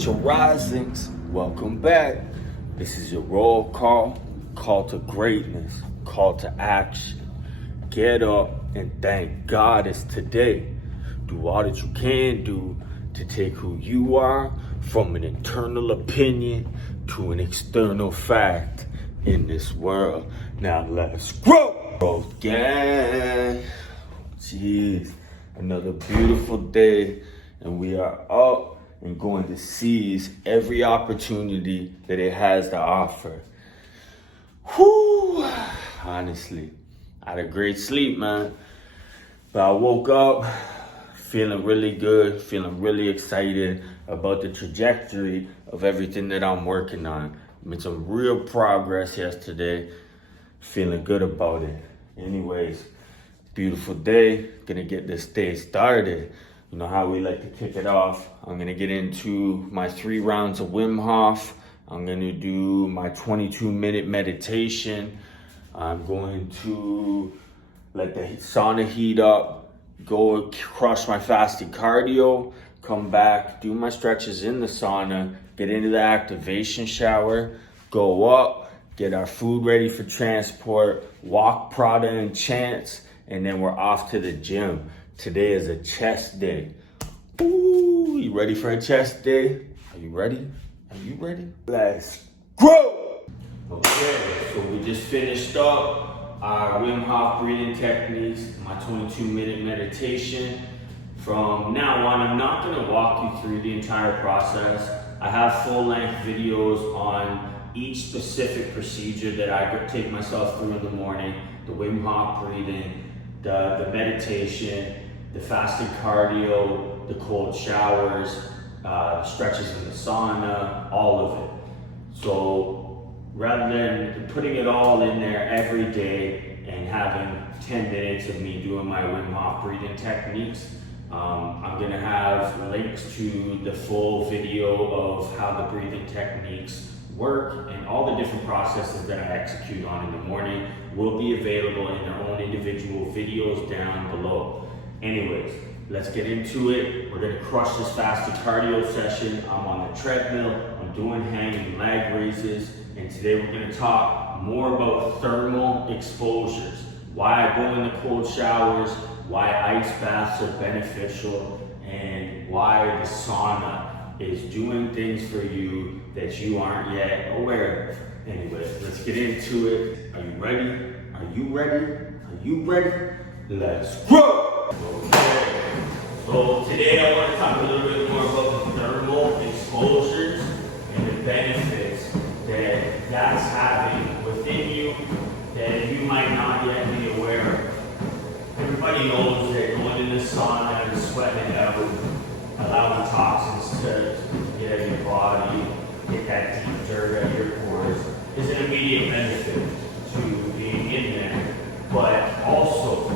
spiritual risings. Welcome back. This is your roll call to greatness, call to action. Get up and thank God it's today. Do all that you can do to take who you are from an internal opinion to an external fact in this world. Now let's grow again. Jeez, another beautiful day, and we are up and going to seize every opportunity that it has to offer. Whew, honestly, I had a great sleep, man. But I woke up feeling really good, feeling really excited about the trajectory of everything that I'm working on. Made some real progress yesterday, feeling good about it. Anyways, beautiful day, gonna get this day started. You know how we like to kick it off. I'm gonna get into my 3 rounds of Wim Hof. I'm gonna do my 22-minute meditation. I'm going to let the sauna heat up, go crush my fasted cardio, come back, do my stretches in the sauna, get into the activation shower, go up, get our food ready for transport, walk Prada and Chance, and then we're off to the gym. Today is a chest day. Ooh, you ready for a chest day? Are you ready? Are you ready? Let's go! Okay, so we just finished up our Wim Hof breathing techniques, my 22-minute meditation. From now on, I'm not gonna walk you through the entire process. I have full-length videos on each specific procedure that I take myself through in the morning, the Wim Hof breathing, the meditation, the fasted cardio, the cold showers, stretches in the sauna, all of it. So rather than putting it all in there every day and having 10 minutes of me doing my Wim Hof breathing techniques, I'm gonna have links to the full video of how the breathing techniques work, and all the different processes that I execute on in the morning will be available in their own individual videos down below. Anyways, let's get into it. We're gonna crush this fasted cardio session. I'm on the treadmill, I'm doing hanging leg raises, and today we're gonna talk more about thermal exposures, why I go in the cold showers, why ice baths are beneficial, and why the sauna is doing things for you that you aren't yet aware of. Anyways, let's get into it. Are you ready? Are you ready? Are you ready? Let's go! Okay, so today I want to talk a little bit more about the thermal exposures and the benefits that that's having within you that you might not yet be aware of. Everybody knows that going in the sauna and sweating it out, allowing toxins to get out of your body, get that deep dirt out of your pores, is an immediate benefit to being in there. But also,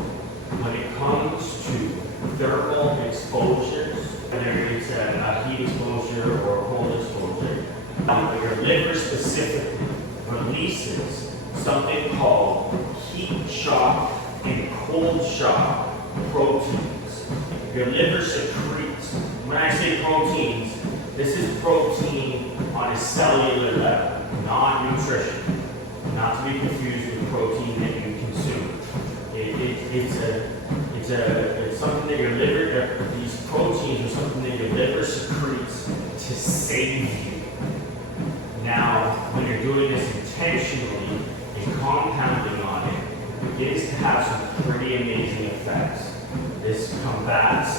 when it comes to thermal exposures, whether it's a heat exposure or a cold exposure, your liver specifically releases something called heat shock and cold shock proteins. Your liver secretes, when I say proteins, this is protein on a cellular level, not nutrition, not to be confused with protein that you consume. It's something that your liver, these proteins are something that your liver secretes to save you. Now, when you're doing this intentionally and compounding on it, it begins to have some pretty amazing effects. This combats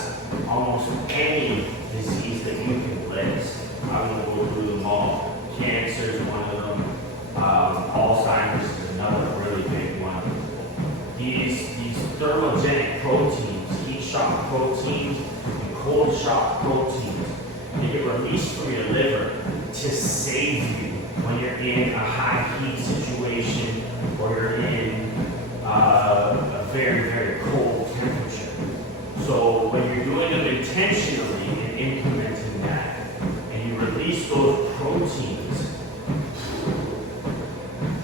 almost any disease that you can list. I won't go through them all. Cancer is one of them. Alzheimer's is another really big one. These thermogenic proteins, heat shock proteins, and cold shock proteins, they get released from your liver to save you when you're in a high heat situation or you're in a very, very cold temperature. So when you're doing them intentionally and implementing that, and you release those proteins,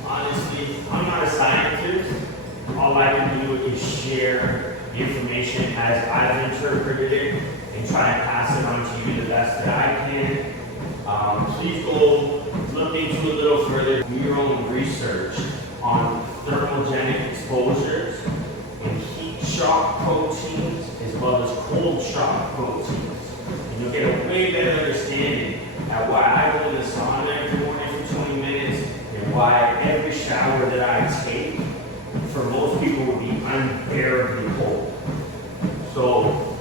honestly, I'm not a scientist. All I can do is share the information as I've interpreted it and try and pass it on to you the best that I can. state, for most people, would be unbearably cold. So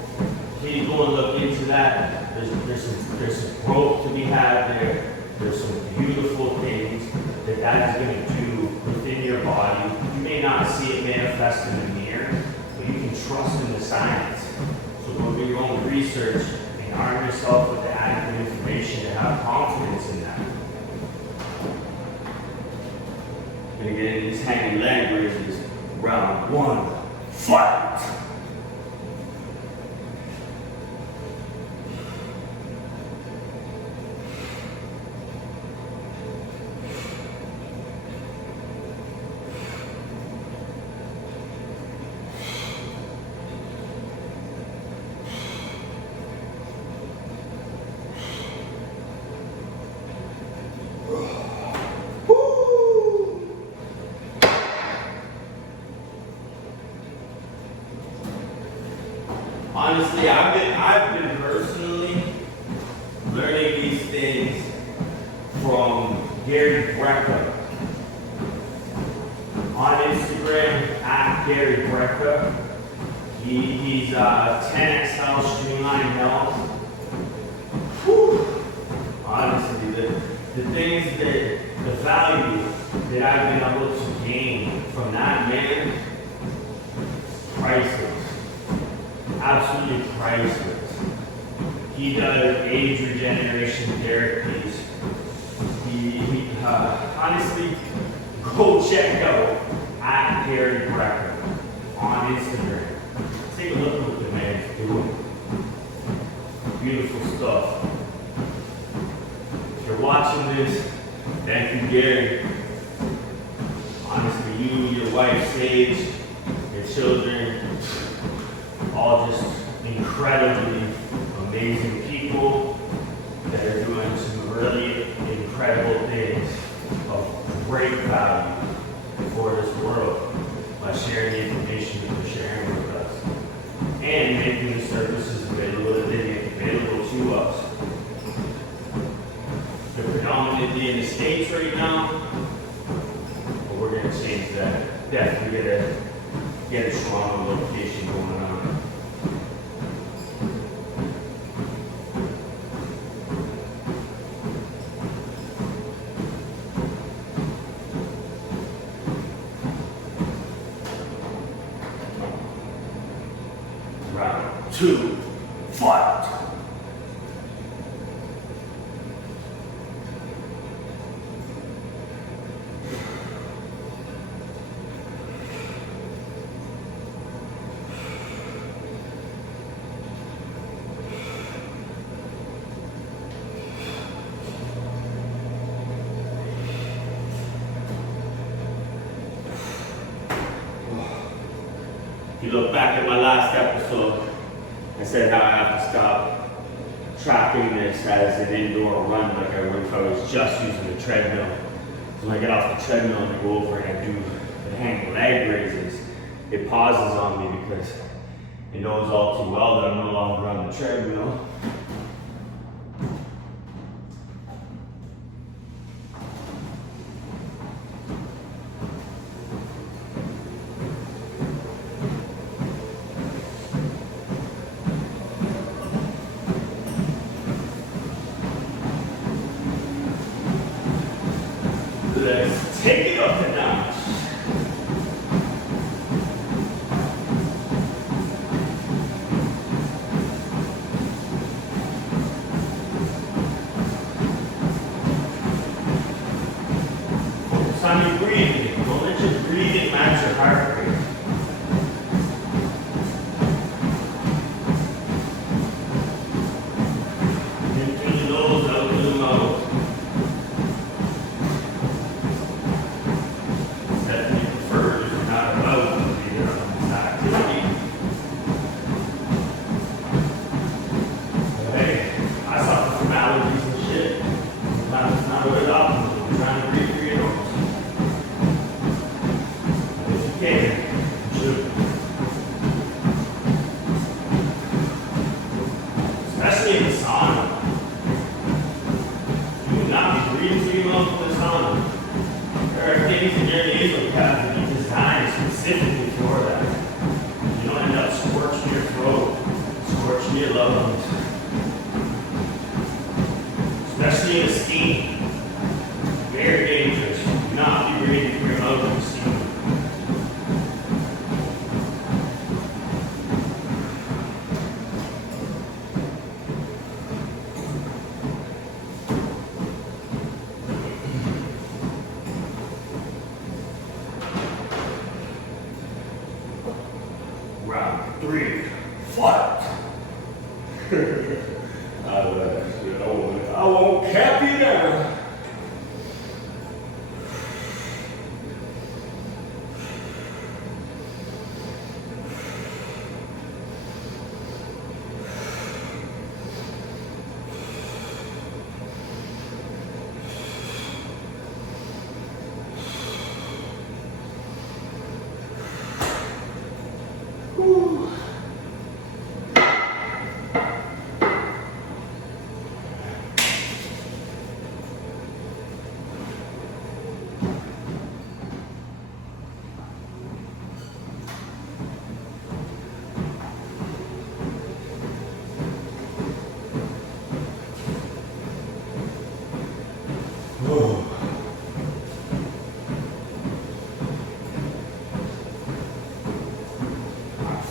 please go and look into that. There's some growth to be had there. There's some beautiful things that is going to do within your body. You may not see it manifest in the mirror, but you can trust in the science. So go do your own research and arm yourself with the adequate information to have confidence in that. And again, these hanging leg raises, round one, fight! Honestly, I've been personally learning these things from Gary Brecka on Instagram at Gary Brecka. He's 10XL Streamline Health. Whew. Honestly, the things the value that I've been able to gain from that man, priceless. Absolutely priceless. He does age regeneration therapies. Honestly, go check out at Gary Brecka on Instagram. Take a look at what the man's doing. Beautiful stuff. If you're watching this, thank you, Gary. Honestly, you, your wife, Sage, your children, all just incredibly amazing people that are doing some really incredible things of great value for this world by sharing the information that they're sharing with us and making the services available that they make available to us. They're predominantly in the States right now, but we're going to change that. Definitely get a strong location going on. Round two, fight! If you look back at my last episode, I said how I have to stop tracking this as an indoor run like I would if I was just using the treadmill. So when I get off the treadmill and I go over and I do the hang leg raises, it pauses on me because it knows all too well that I'm no longer on the treadmill. Let's take it up a notch. 3, fight. I love that shit. I won't cap you down.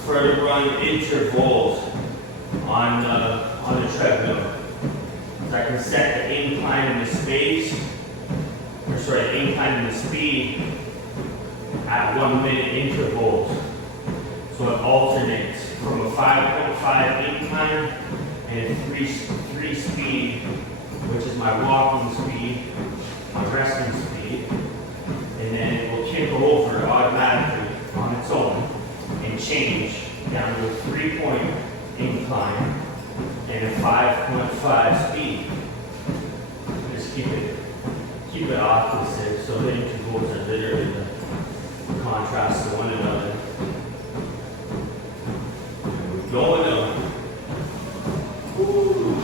Further run intervals on the treadmill. So I can set the incline and the space, the incline and the speed at 1 minute intervals. So it alternates from a 5.5 incline and 3 speed, which is my walking speed, my resting speed, and then it will kick over automatically on its own and change down to a 3-point incline and a 5.5 speed. Just keep it opposite, so the intervals are literally the contrast to one another. And we're going up. Woo.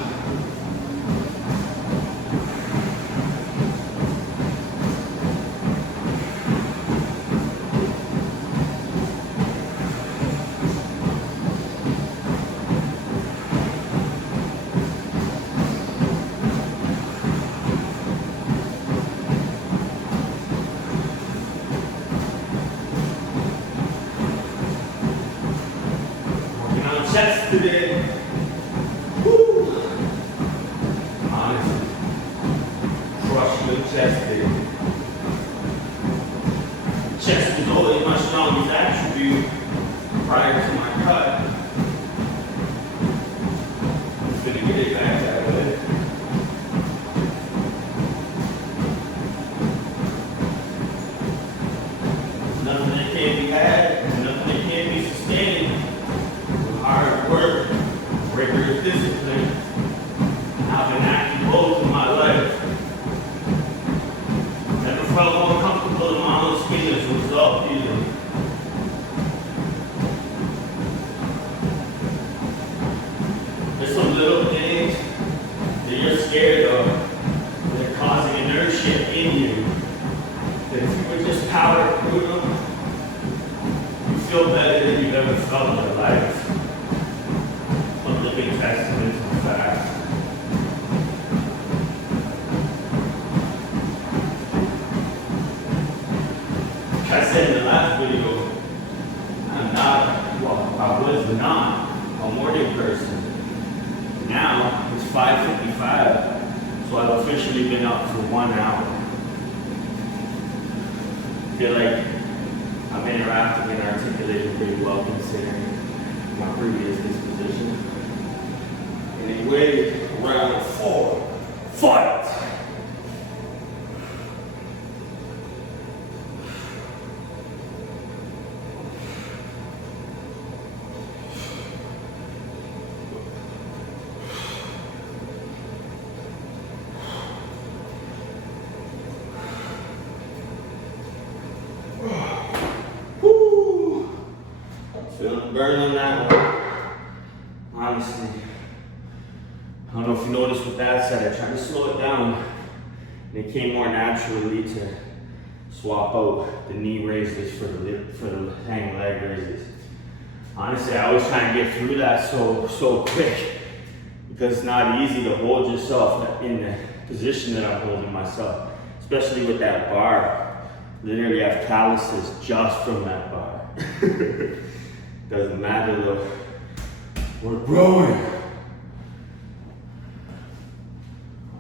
Chest today. Woo. Honestly, crush your chest today. Chest was always my strongest attribute prior to my cut. I'm gonna get it back that way. Nothing that can't be had, nothing that can't be sustained. Hard work, rigorous discipline. I've been acting both in my life. Never felt more comfortable in my own skin as a result either. There's some little things that you're scared of that are causing inertia in you. That if you would just power through them, you feel better than you've ever felt in your life. Living testament to the fact. Like I said in the last video, I was not a morning person. Now it's 5:55, so I've officially been up for 1 hour. I feel like I'm interacting and articulating pretty well considering my previous disposition. Anyway, round 4, fight! Woo! Feeling the burn on that one. Honestly. I don't know if you noticed with that set, I tried to slow it down. And it came more naturally to swap out the knee raises for the hang leg raises. Honestly, I always try and get through that so quick because it's not easy to hold yourself in the position that I'm holding myself, especially with that bar. Literally, I have calluses just from that bar. Doesn't matter though. We're growing.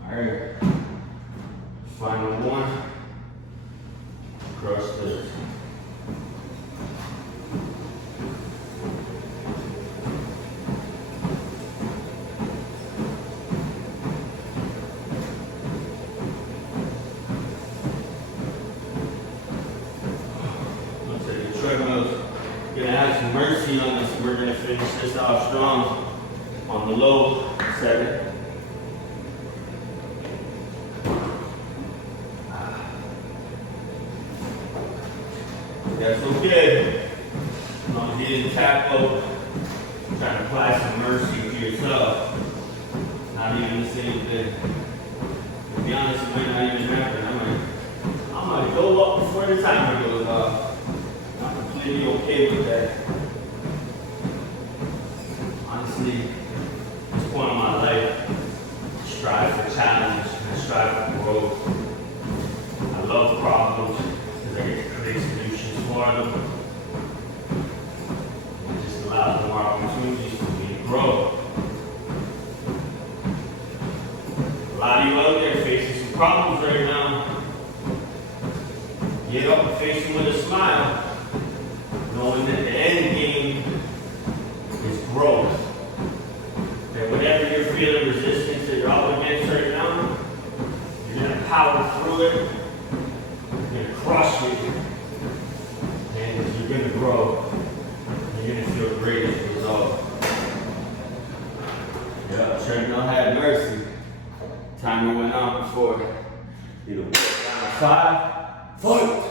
Alright, final one, crush this. treadmills. Gonna have some mercy on this. We're gonna finish this off strong on the low setting. That's okay. As long as you didn't tackle, try to apply some mercy to yourself. Not even the same thing. To be honest, it might not even happen. I might go up before the timer goes off. I'm completely okay with that. Honestly, at this point in my life, I strive for challenge and I strive for growth. I love problems because I get to create solutions for them. It just allows more opportunities for me to grow. A lot of you out there facing some problems right now. Get up and face them with a smile, knowing that the end game is growth. That whatever you're feeling resistance that you're up against right now, you're going to power through it, you're going to crush it, and you're going to grow. You're going to feel great as a result. Yeah, treadmill had mercy. Timer went on before. You know, down 5. Fight!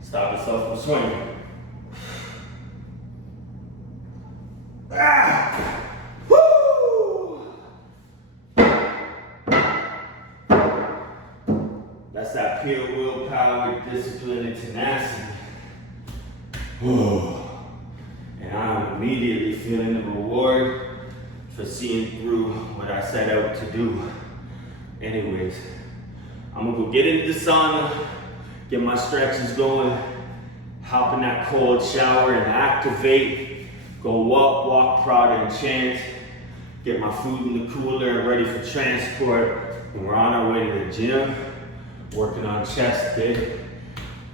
Stop yourself from swinging. Ah! Woo! That's that pure willpower, discipline, and tenacity. And I'm immediately feeling the reward for seeing through what I set out to do. Anyways, I'm gonna go get into the sauna, get my stretches going, hop in that cold shower and activate, go up, walk proud and chant, get my food in the cooler and ready for transport, and we're on our way to the gym, working on chest day.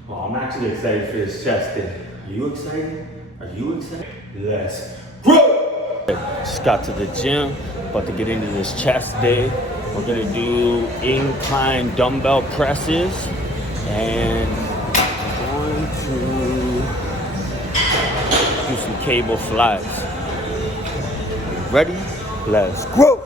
Oh, I'm actually excited for this chest day. Are you excited? Are you excited? Let's go! Just got to the gym, about to get into this chest day. We're gonna do incline dumbbell presses and going to do some cable flies. Ready? Let's go!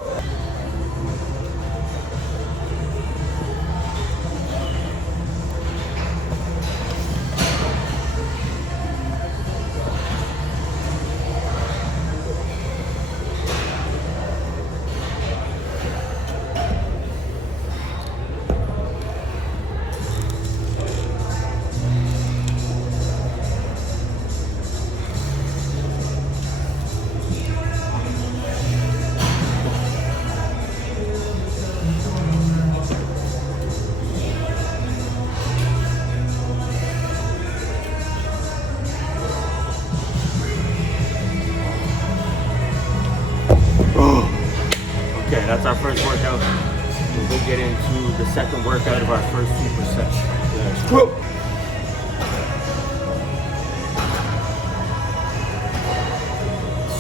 Okay, that's our first workout. We'll go get into the second workout of our first superset. Let's go!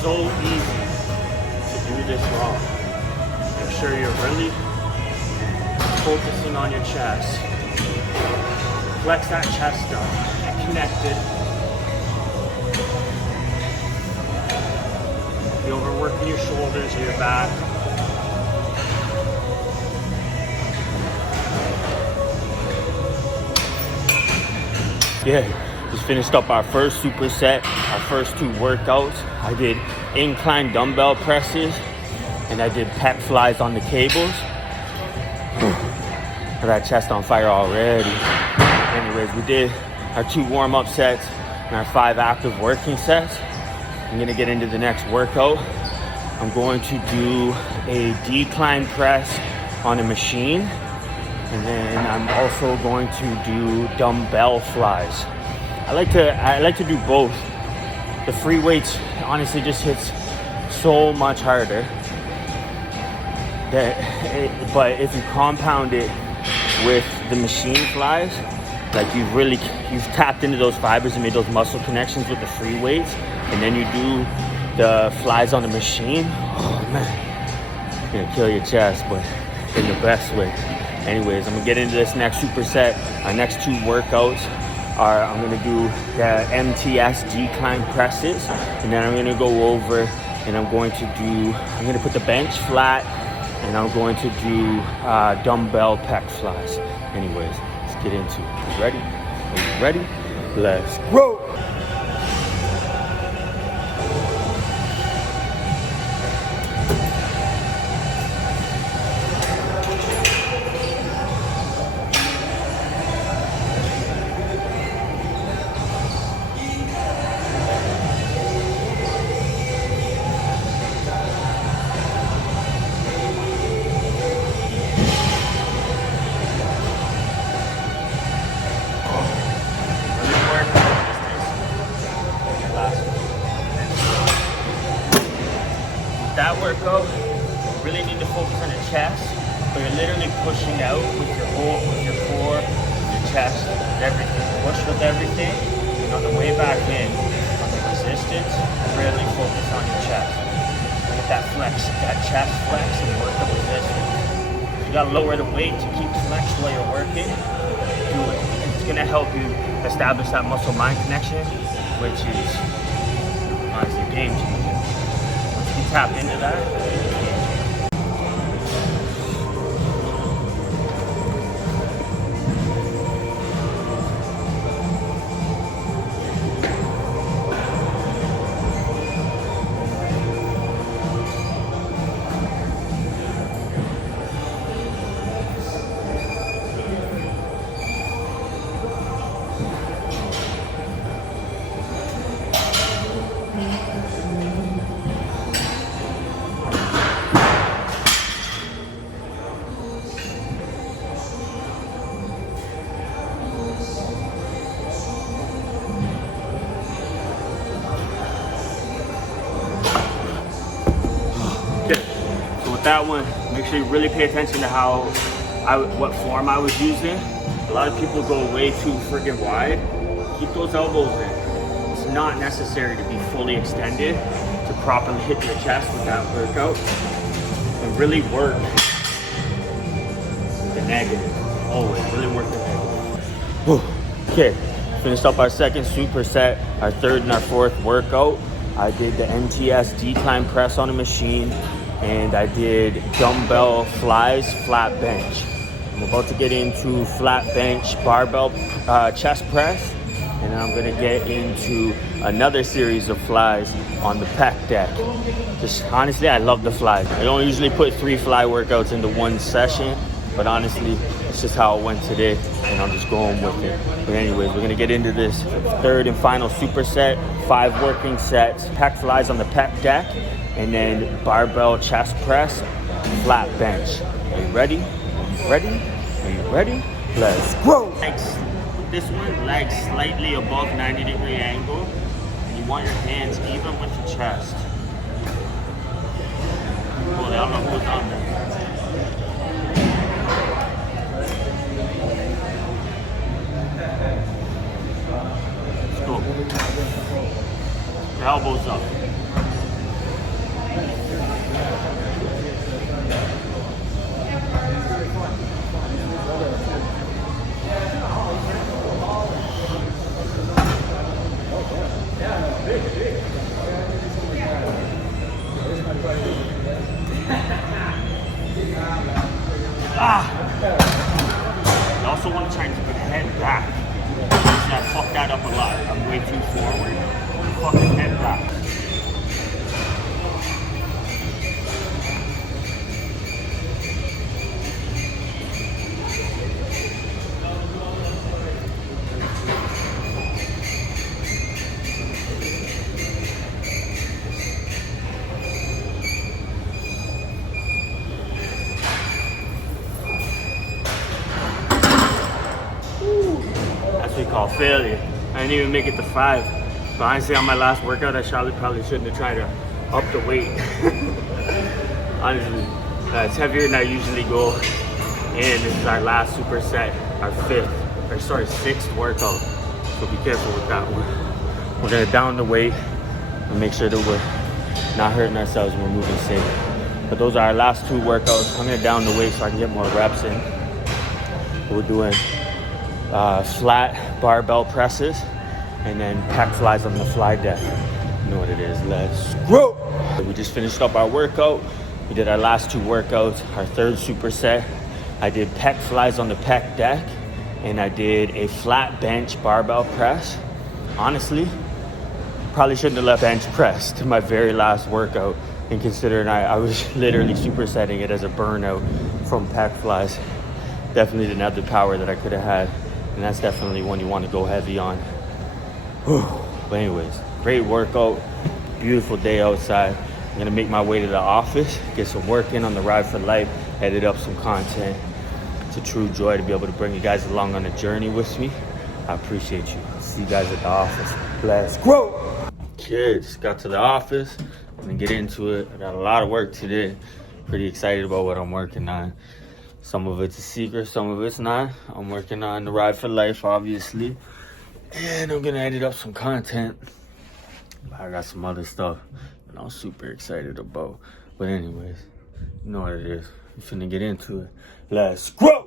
So easy to do this wrong. Make sure you're really focusing on your chest. Flex that chest up, get connected. Be overworking your shoulders or your back. Yeah, just finished up our first superset, our first 2 workouts. I did incline dumbbell presses and I did pec flies on the cables. I got chest on fire already. Anyways, we did our 2 warm-up sets and our 5 active working sets. I'm gonna get into the next workout. I'm going to do a decline press on a machine. And then I'm also going to do dumbbell flies. I like to do both. The free weights honestly just hits so much harder. But if you compound it with the machine flies, like you've tapped into those fibers and made those muscle connections with the free weights, and then you do the flies on the machine, oh man, you're gonna kill your chest, but in the best way. Anyways, I'm gonna get into this next superset. Our next 2 workouts are, I'm gonna do the MTS decline presses, and then I'm gonna go over and I'm gonna put the bench flat, and I'm going to do dumbbell pec flies. Anyways, let's get into it. You ready? Are you ready? Let's go! That workout, you really need to focus on the chest, but you're literally pushing out with your core, your chest, everything. Push with everything, and on the way back in, on the resistance, really focus on your chest. Get that flex, that chest flex, and work the resistance. You gotta lower the weight to keep flexed while you're working. Do it. It's gonna help you establish that muscle-mind connection, which is honestly a game changer. Tap into that. That one, make sure you really pay attention to what form I was using. A lot of people go way too freaking wide. Keep those elbows in. It's not necessary to be fully extended to properly hit your chest with that workout. And really work the negative. Always really work the negative. Okay, finished up our second superset, our third and our fourth workout. I did the MTS decline press on a machine, and I did dumbbell flies, flat bench. I'm about to get into flat bench barbell chest press, and then I'm gonna get into another series of flies on the pec deck. Just honestly, I love the flies. I don't usually put 3 fly workouts into one session, but honestly, it's just how it went today, and I'm just going with it. But anyways, we're gonna get into this third and final superset, 5 working sets, pec flies on the pec deck, and then barbell chest press, flat bench. Are you ready? Are you ready? Are you ready? Let's go! Legs. This one, legs slightly above 90-degree angle. And you want your hands even with your chest. Oh, I don't know who's on there. Let's go. The elbows up. You also want to try and keep your head back. I fuck that up a lot. I'm way too forward. Fucking head back. Call failure. I didn't even make it to 5. But honestly, on my last workout, I probably shouldn't have tried to up the weight. Honestly, it's heavier than I usually go. And this is our last superset, our sixth workout. So be careful with that one. We're gonna down the weight and make sure that we're not hurting ourselves when we're moving safe. But those are our last 2 workouts. I'm gonna down the weight so I can get more reps in. We're doing flat barbell presses and then pec flies on the fly deck. You know what it is, let's go. We just finished up our workout. We did our last 2 workouts, our 3rd superset. I did pec flies on the pec deck and I did a flat bench barbell press. Honestly, probably shouldn't have left bench press to my very last workout, and considering I was literally supersetting it as a burnout from pec flies. Definitely didn't have the power that I could have had, and that's definitely one you want to go heavy on. Whew. But anyways, great workout, beautiful day outside. I'm gonna make my way to the office, get some work in on the Ride for Life, edit up some content. It's a true joy to be able to bring you guys along on a journey with me. I appreciate you. See you guys at the office. Let's go. Okay, just got to the office. I'm gonna get into it. I got a lot of work today. Pretty excited about what I'm working on. Some of it's a secret, some of it's not. I'm working on the Ride for Life, obviously. And I'm gonna edit up some content. I got some other stuff that I'm super excited about. But anyways, you know what it is. I'm finna get into it. Let's go!